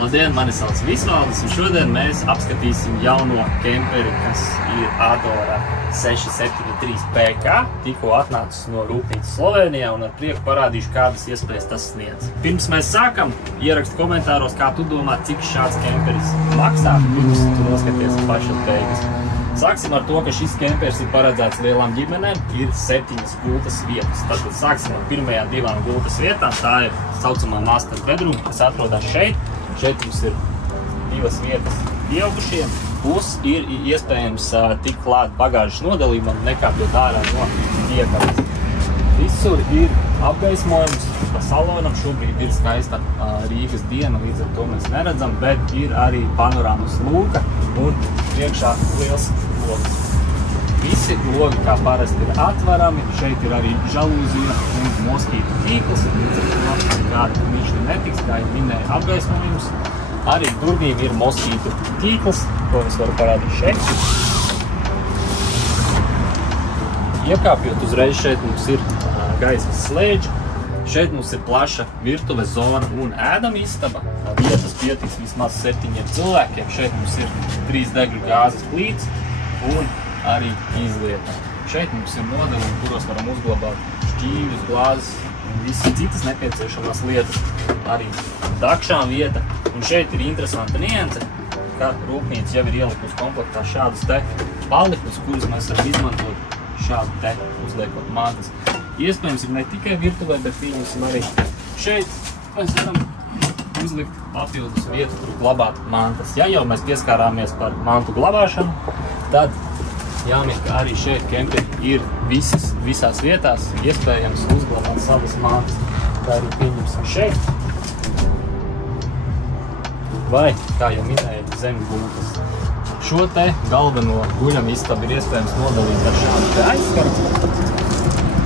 Labdien, mani sauc Visvaldis, un šodien mēs apskatīsim jauno kemperi, kas ir Adora 673 PK, tikko atnācis no rūpnīcas Slovenijā, un ar prieku parādīšu, kādas iespējas tas sniedz. Pirms mēs sākam, ieraksti komentāros, kā tu domā, cik šāds kemperis maksā, pirms tu noskaties pašas beigas. Sāksim ar to, ka šis kemperis ir paredzēts lielām ģimenēm, ir 7 gultas vietas. Tātad sāksim ar pirmajām 2 gultas vietām, tā ir saucamā master bedroom, kas atrodas šeit. Šeit mums ir 2 vietas pieaugušiem, plus ir iespējams tikt klāt bagāžas nodalījumam, nekāpjot ārā no iekabes. Visur ir apgaismojums pa salonam, šobrīd ir skaista Rīgas diena, līdz ar to mēs neredzam, bet ir arī panorāmas lūka un priekšā liels logs. Visi logi kā parasti ir atverami, šeit ir arī žalūzija un moskītu tīkls, līdz ar to kāda mišķi netiks, kā jau minēja apgaismojums. Arī durvīm ir moskītu tīkls, ko es varu parādīt šeit. Iekāpjot uzreiz šeit mums ir gaismas slēdži, šeit mums ir plaša virtuve zona un ēdama istaba. Vietas pietiks vismaz 7 cilvēkiem, šeit mums ir 3 degļu gāzes plīts un arī izlieta. Šeit mums ir nodevumi, kuros varam uzglabāt šķīvjus, glāzes un visas citas nepieciešamās lietas. Arī dakšām vieta. Un šeit ir interesanta nianse, ka rūpnīca jau ir ielikusi komplektā šādus te palikus, kurus mēs varam izmantot šādu te uzliekot mantas. Iespējams ir ne tikai virtuvē, bet pieņemsim arī šeit mēs varam uzlikt papildus vietu, kur glabāt mantas. Ja jau mēs pieskārāmies par mantu glabāšanu, tad jāmin, ka arī šeit kemperi ir visās vietās iespējams uzglabāt savas mantas. Tā arī pieņemsim šeit. Vai, kā jau minēju, zem gultas. Šo te galveno guļama istabu ir iespējams nodalīt ar šādu te aizskaru.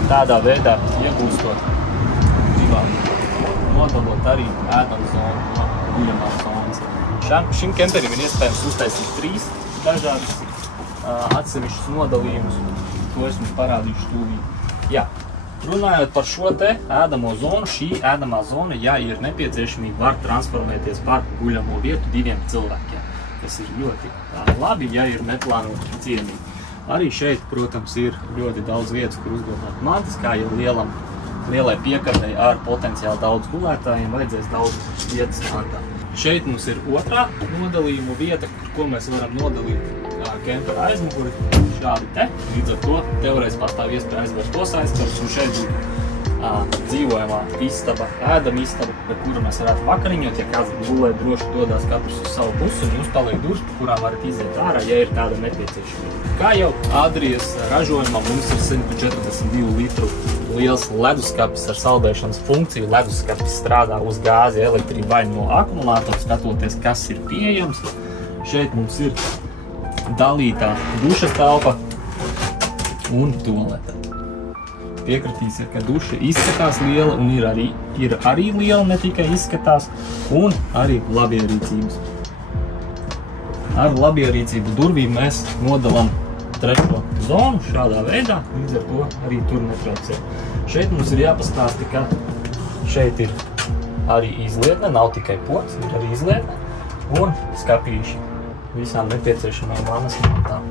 Tādā veidā iegūstot privāti, nodalot arī ēdama zonu no guļamās zonas. Šim kemperim ir iespējams uztaisīt 3 dažādus atsevišķus nodalījumus, to es jums parādīšu tūlīt. Jā, runājot par šo te ēdamo zonu, šī ēdamā zona, ja ir nepieciešamība, var transformēties par guļamo vietu 2 cilvēkiem, kas ir ļoti labi, ja ir neplānoti ciemiņi. Arī šeit, protams, ir ļoti daudz vietas, kur uzglabāt mantas, kā jau lielai piekartei ar potenciāli daudz gulētājiem vajadzēs daudz vietas mantā. Šeit mums ir otrā nodalījuma vieta, ko mēs varam nodalīt kempera aizmuguri, šādi te. Līdz ar to teoreiz pastāv iespēja aizvērt tos aizkarus, un šeit būtu dzīvojamā istaba, ēdama istaba, par kuru mēs varētu vakariņot, ja kāds gulē droši dodās katrs uz savu pusi, un jums paliek durvis, pa kurām varat iziet ārā, ja ir tāda nepieciešamība. Kā jau Adrijas ražojumā mums ir 142 litru liels leduskapis ar saldēšanas funkciju. Leduskapis strādā uz gāzi, elektrību vai no akumulātora, skatoties, kas ir pieejams. Šeit mums ir dalītā dušas telpa un tualete. Piekritīsiet, ka duša izskatās liela un ir arī liela, ne tikai izskatās, un arī labierīcības. Ar labierīcību durvīm mēs nodalām 3. zonu šādā veidā, līdz ar to arī tur netraucē. Šeit mums ir jāpastāsta, ka šeit ir arī izlietne, nav tikai pods, ir arī izlietne un skapīši visām nepieciešamajām vannas mantām.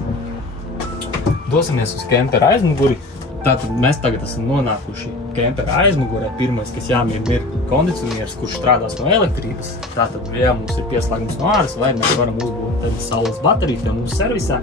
Dosimies uz kempera aizmuguri. Tātad mēs tagad esam nonākuši kempera aizmugurē. Pirmais, kas jāmin, ir kondicionieris, kurš strādās no elektrības. Tātad, ja mums ir pieslēgums no āras, vai mēs varam uzbūt saules bateriju pie mums servisā,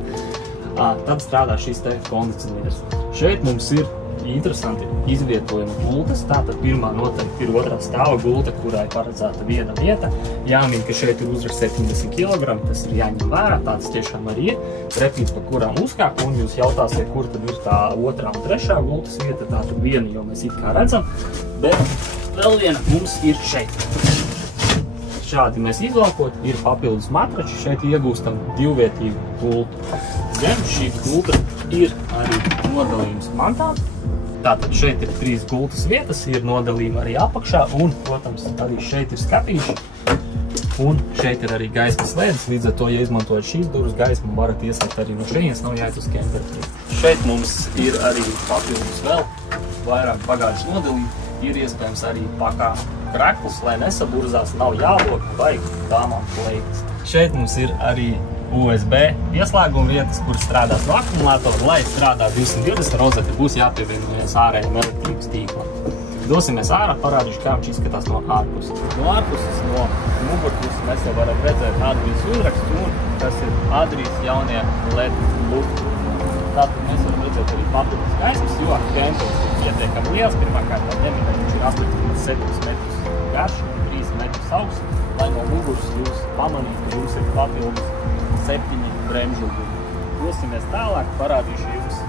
tad strādā šīs te kondicionieris. Šeit mums ir interesanti izvietojuma gultas. Tātad pirmā noteikti ir 2. stāva gulta, kurā ir paredzēta viena vieta. Jāmin, ka šeit ir uzraksts 70 kg, tas ir jāņem vērā, tāds tiešām arī ir. Trepīts, pa kurām uzkāp, un jūs jautāsiet, kur tad ir tā 2. un 3. gultas vieta. Tātad viena jau mēs it kā redzam, bet vēl viena mums ir šeit. šādi mēs izvalkot, ir papildus matrači, šeit iegūstam divvietīgu gultu. Zem šī gulta ir arī nodalījums mantām. Tātad šeit ir 3 gultas vietas, ir nodalījumi arī apakšā un, protams, arī šeit ir skatīši. Un šeit ir arī gaismas slēdes, līdz ar to, ja izmantojat šīs durvis gaismu, varat iesākt arī no šejiens, nav jāiet uz kemperi. Šeit mums ir arī papildus vēl vairāk bagāžas nodalījumi. Ir iespējams arī pakā krekls, lai nesaburzās, nav jālok vai dāmām kleitas. Šeit mums ir arī USB pieslēguma vietas, kur strādās no akumulātora, lai strādā 220 rozete, būs jāpievienojas ārējiem elektrības tīklam. Dosimies ārā, parādīšu, kā viņš izskatās no ārpuses. No ārpuses, no mugurpuses mēs jau varam redzēt Adrijas uzrakstu, un tas ir Adrijas jaunie LED lufti. Tātad mēs varam redzēt arī papildus gaismas, jo kempers ir pietiekami liels. Pirmkārt, viņš ir 8,7 metrus garš un 3 metrus augsts, lai no muguras jūs pamanītu, ka jums ir papildus 7 bremžugumi. Dosimies tālāk, parādīšu jums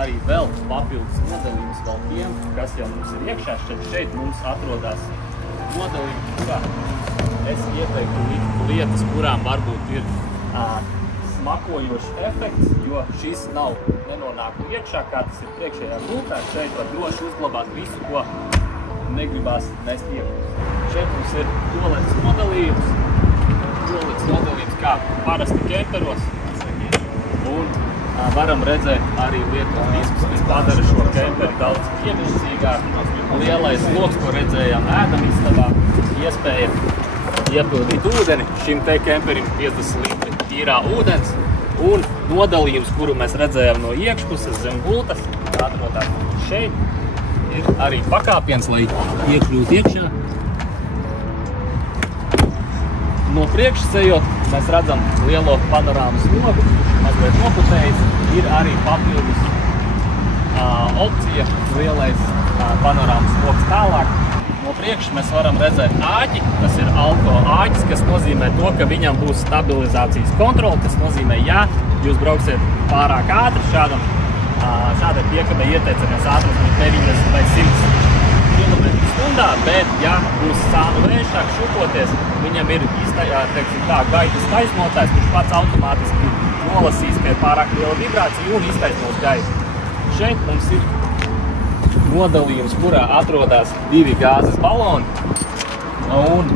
arī vēl papildus nodalījums vēl tiem, kas jau mums ir iekšā. Šeit mums atrodas nodalījumi, kurā es ieteiktu likt lietas, kurām varbūt ir smakojošs efekts, jo šis nav nenonāku iekšā, kā tas ir priekšējā gultā. Šeit var droši uzglabāt visu, ko negribās nest iekšā. Šeit mums ir toaletes nodalījums. Toaletes nodalījums kā parasti kemperos. Un varam redzēt arī lietot diskus, kas padara šo kemperi daudz ievilcīgāku. Lielais loks, ko redzējām ēdamistabā, iespēja iepildīt ūdeni. Šim te kemperim 50 litri tīrā ūdens un nodalījums, kuru mēs redzējām no iekšpuses zem gultas, atrodās šeit. Ir arī pakāpiens, lai iekļūt iekšā. No priekšas ejot, mēs redzam lielo panorāmas logu, mazliet noputējis. Ir arī papildus opcija, lielais panorāmas logs tālāk. No priekšas mēs varam redzēt āķi, tas ir alko āķis, kas nozīmē to, ka viņam būs stabilizācijas kontrole, kas nozīmē, ja jūs brauksiet pārāk ātri šādai piekabē ieteicamies ātrums no 90 vai 100 km/h, bet ja būs sānu vējš, sāk šupoties, viņam ir gaitas taisnotājs, kurš pats automātiski nolasīs, ka ir pārāk liela vibrācija un iztaisnos gaitu. Šeit mums ir nodalījums, kurā atrodas 2 gāzes baloni un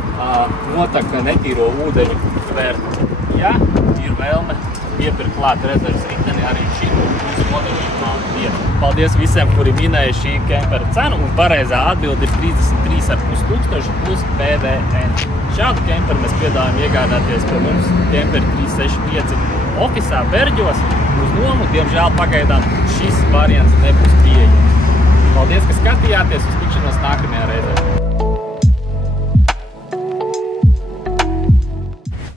notaka netīro ūdeņu tvērta. Ja ir vēlme piepirkt klāt rezerves riteni, arī šī būs nodalījumā vieta. Paldies visiem, kuri minēja šī kempera cenu, un pareizā atbilde ir 33,5 tūkstoši plus PVN. Šādu kemperu mēs piedāvājam iegādāties pie mums Kemperi 365 ofisā Berģos uz nomu. Diemžēl pagaidām šis variants nebūs pieejams. Paldies, ka skatījāties, uz tikšanos nākamajā reizē.